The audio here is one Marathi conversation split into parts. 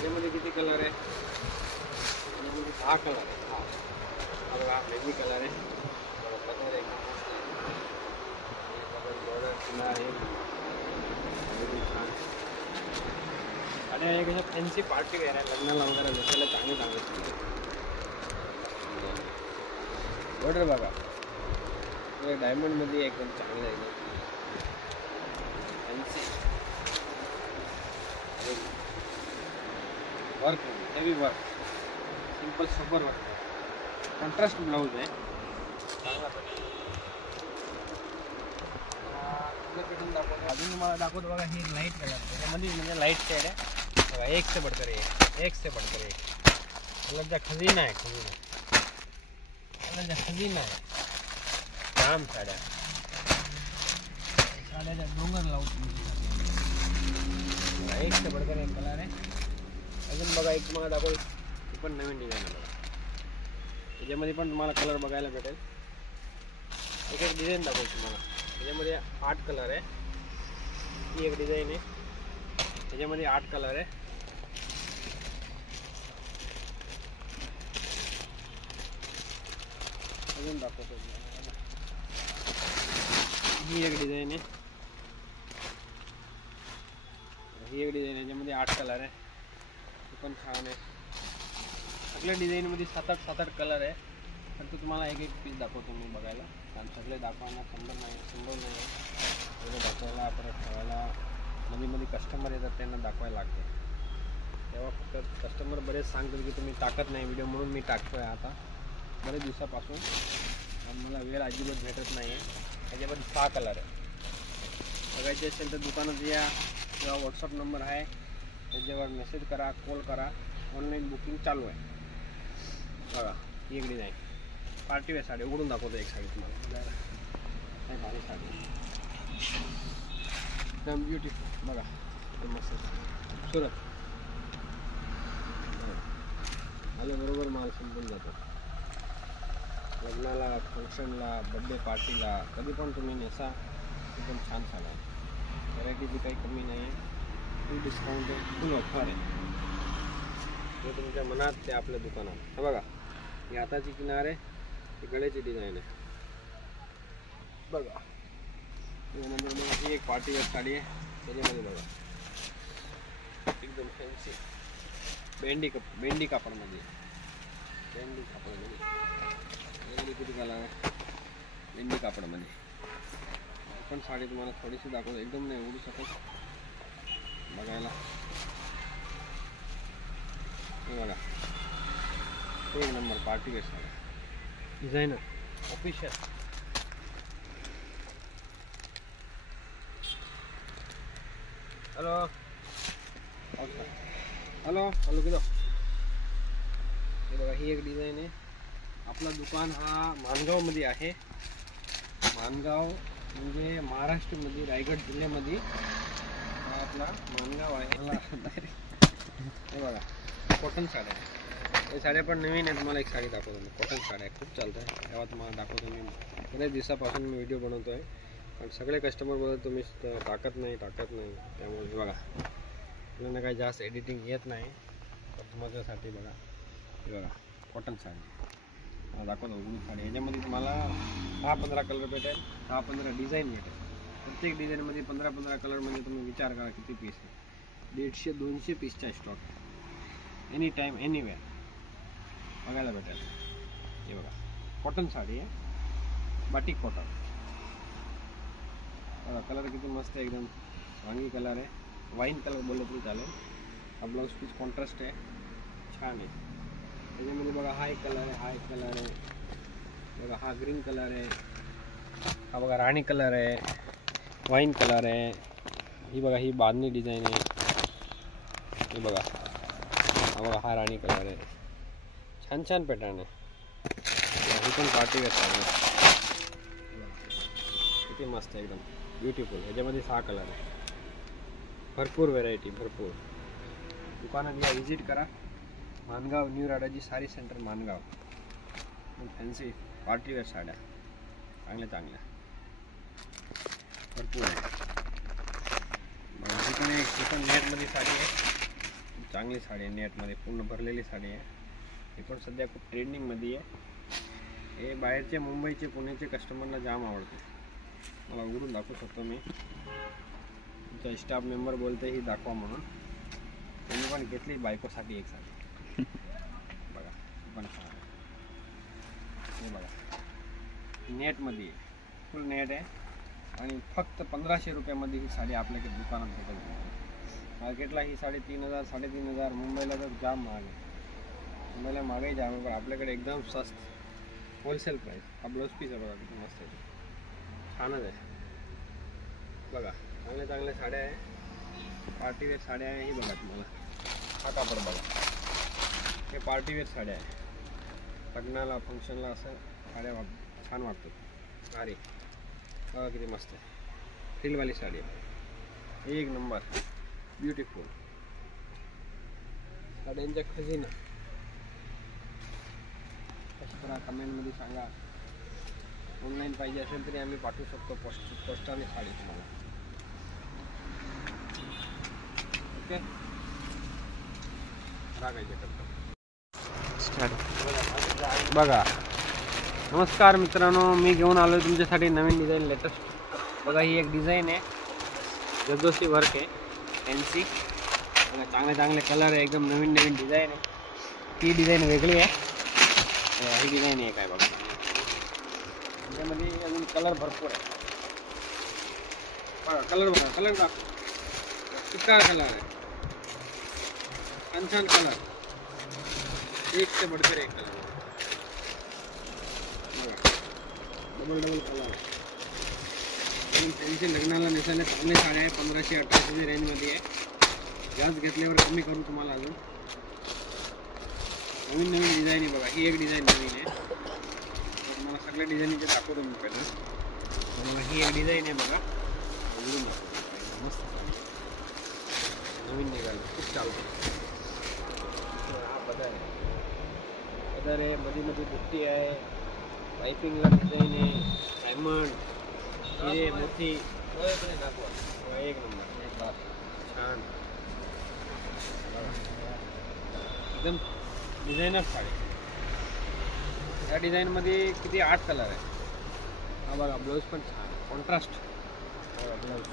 याच्यामध्ये किती कलर आहे? याच्यामध्ये 6 कलर आहे. हा बघा मेहंदी कलर आहे. कलर एकदम मस्त आहे. कलर बॉर्डर तुला आहे छान. आणि एक अशा फॅन्सी पार्टी वेअर आहे, लग्नाला वगैरे लोकांना चांगले चांगले बॉर्डर बघा. डायमंडमध्ये एकदम चांगलं आहे. Fancy work, heavy work, simple super work, contrast blouse आहे चांगला. अजून तुम्हाला दाखवतो बघा. ही लाईट कलर त्याच्यामध्ये म्हणजे लाईट शेड आहे बघा. एक से बढ़कर एक से बढ़कर एक कलरचा खजिना आहे. कलरचा खजिना आहे. जाम साड्याचा डोंगर लावतो. एक से बढ़कर एक कलर आहे. अजून बघा एक तुम्हाला दाखव. ही पण नवीन डिझाईन आहे बघा. त्याच्यामध्ये पण तुम्हाला कलर बघायला भेटेल. एक एक डिझाईन दाखवतो तुम्हाला. त्याच्यामध्ये 8 कलर आहे. ही एक डिझाईन आहे. त्याच्यामध्ये 8 कलर आहे. अजून दाखवतो. ही एक डिझाईन आहे. ही एक डिझाईन आहे. याच्यामध्ये 8 कलर आहे. ही पण छान आहे. सगळ्या डिझाईनमध्ये 7-8 कलर आहे. फक्त तुम्हाला एक एक पीस दाखवतो मी बघायला. कारण सगळे दाखवायला संभव नाही आहे. दाखवायला परत ठेवायला मध्ये कस्टमर येतात त्यांना दाखवायला लागते. तेव्हा फक्त कस्टमर बरेच सांगतात की तुम्ही टाकत नाही व्हिडिओ, म्हणून मी टाकतो आहे आता बरेच दिवसापासून. मला वेळ अजिबात भेटत नाही आहे. त्याच्यामध्ये 6 कलर आहे. बघायचे असेल तर दुकानात या किंवा व्हॉट्सअप नंबर आहे त्याच्यावर मेसेज करा, कॉल करा. ऑनलाईन बुकिंग चालू आहे. बघा ही एक डिझाईन पार्टीवेअर साडी. उघडून दाखवतो एक साडी तुम्हाला. नाही भारी साडी एकदम ब्युटिफुल बघा. मस्त सुरत आलं बरोबर माल संपून जातो. लग्नाला, फंक्शनला, बड्डे पार्टीला कधी पण तुम्ही नेसा. एकदम छान साड्या. व्हरायटीची काही कमी नाही आहे. फुल डिस्काउंट आहे, फुल ऑफर आहे. जे तुमच्या मनात ते आपल्या दुकानात. हे बघा ही हाताची किनार आहे. ही गळ्याची डिझाईन आहे बघा. त्यानंतर मग ही एक पार्टीवेअर साडी आहे. त्याच्यामध्ये बघा एकदम फॅन्सी बेंडी कापडमध्ये. किती कलर आहे बेंडी कापडमध्ये. पण साडी तुम्हाला थोडीशी दाखवतो. एकदम नाही उडू शकत बघायला. हे बघा एक number partywear sari. Designer official. Hello hello hello किती. हे बघा ही एक डिझाईन आहे. आपला दुकान हा माणगावमध्ये आहे. माणगाव म्हणजे महाराष्ट्रामध्ये रायगड जिल्ह्यामध्ये हा आपला माणगाव आहे. हे बघा कॉटन साड्या आहे. हे साड्या पण नवीन आहे. तुम्हाला एक साडी दाखवतो मी. कॉटन साड्या खूप चालत आहे. तेव्हा तुम्हाला दाखवतो मी. बऱ्याच दिवसापासून मी व्हिडिओ बनवतो आहे. पण सगळे कस्टमर बोलत तुम्ही टाकत नाही. त्यामुळे बघा आपल्याला काही जास्त एडिटिंग येत नाही. तर माझ्यासाठी बघा हे बघा कॉटन साडी दाखवतो. उघडून साडी. याच्यामध्ये तुम्हाला 10-15 कलर भेटेल. 10-15 डिझाईन भेटेल. प्रत्येक डिझाईनमध्ये 15-15 कलरमध्ये तुम्ही विचार करा किती पीस आहे. 150-200 पीसचा स्टॉक एनी टाईम एनीवेअर बघायला भेटेल. हे बघा कॉटन साडी आहे. बाटिक कॉटन बघा. कलर किती मस्त आहे. एकदम वांगी कलर आहे. वाईन कलर बोललं तरी चालेल. हा ब्लाऊज पीस कॉन्ट्रास्ट आहे. छान आहे. त्याच्यामध्ये बघा हा एक कलर आहे. बघा हा ग्रीन कलर आहे. हा बघा राणी कलर आहे. वाईन कलर आहे. ही बघा ही बांधणी डिझाईन आहे. हे बघा हा बघा हा राणी कलर आहे. छान पॅटर्न आहे. ही पण पार्टीवेअर साडी किती मस्त आहे. एकदम ब्युटिफुल. याच्यामध्ये 6 कलर आहे. भरपूर व्हेरायटी भरपूर. दुकानात या विजिट करा. Mangaon new Radaji sari centre Mangaon. Fancy partywear साड्या चांगल्या भरपूर आहे. ही पण नेटमध्ये साडी आहे. चांगली साडी आहे, नेटमध्ये पूर्ण भरलेली साडी आहे. ही पण सध्या खूप ट्रेंडिंगमध्ये आहे. हे बाहेरचे मुंबईचे पुण्याचे कस्टमरना जाम आवडते. मला उघडून दाखवू शकतो मी. तुमचा स्टाफ मेंबर बोलते ही दाखवा म्हणून. त्यांनी पण घेतली बायकोसाठी एक साडी. बघा पण हे बघा नेटमध्ये आहे, फुल नेट आहे आणि फक्त 1500 रुपयामध्ये ही साडी आपल्याकडे दुकानात भेटेल. मार्केटला ही साडी 3000 3,500, मुंबईला तर जाम महाग आहे. मुंबईला महागाई जाम आहे, पण आपल्याकडे एकदम स्वस्त होलसेल प्राईस. हा ब्लाऊज पीस आहे बघा किती मस्त आहे, छानच आहे. बघा चांगल्या चांगल्या साड्या आहे, पार्टीवेअर साड्या आहे. ही बघा तुम्हाला हा कापड बघा, हे पार्टीवेअर साड्या आहे. लग्नाला फंक्शनला असं साड्या छान वाटतात. अरे बघा किती मस्त आहे, फ्रिलवाली साडी आहे, एक नंबर ब्युटिफुल. साड्यांच्या खजिना कशा करा कमेंटमध्ये सांगा. ऑनलाईन पाहिजे असेल तरी आम्ही पाठवू शकतो, पोस्टाने साडी तुम्हाला. ओके बघा. नमस्कार मित्रांनो, मी घेऊन आलो तुमच्यासाठी नवीन डिझाईन लेटेस्ट. बघा ही एक डिझाईन आहे, जरदोशी वर्क आहे, फॅन्सी. बघा चांगले चांगले कलर आहे, एकदम नवीन नवीन डिझाईन आहे. ती डिझाईन वेगळी आहे, ही डिझाईन एक आहे बघा. त्याच्यामध्ये अजून कलर भरपूर आहे. बघा कलर बघा, कलर बघा चिक्कार कलर आहे, छान छान कलर, एक से बढ़कर एक colour. Double double colour. Fancy लग्नाला नेसायला चांगले साड्या आहे. 1500-1800 रेंजमध्ये आहे. जास्त घेतल्यावर कमी करू तुम्हाला. अजून नवीन नवीन डिझाईन आहे बघा. ही एक डिझाईन नवीन आहे, तर मला सगळ्या डिझाईनचे दाखवतो मी पहिलं. मला ही एक डिझाईन आहे बघा, मस्त नवीन निघाली, खूप चालतं. हा पदर आहे, पदर आहे, मध्ये मध्ये बुट्टी आहे, पाइपिंगला डिझाईन आहे, डायमंड हिरे मोठी. एक नंबर, एक बात छान. एकदम डिझायनर साडी. या डिझाईनमध्ये किती 8 कलर आहे. हा बघा ब्लाऊज पण छान, कॉन्ट्रास्ट ब्लाऊज.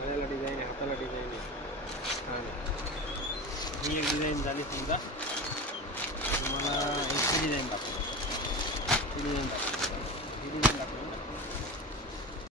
गळ्याला डिझाईन आहे, हाताला डिझाईन आहे, छान आहे. ही एक डिझाईन झाली. समजा तुम्हाला एक डिझाईन दाखवतो.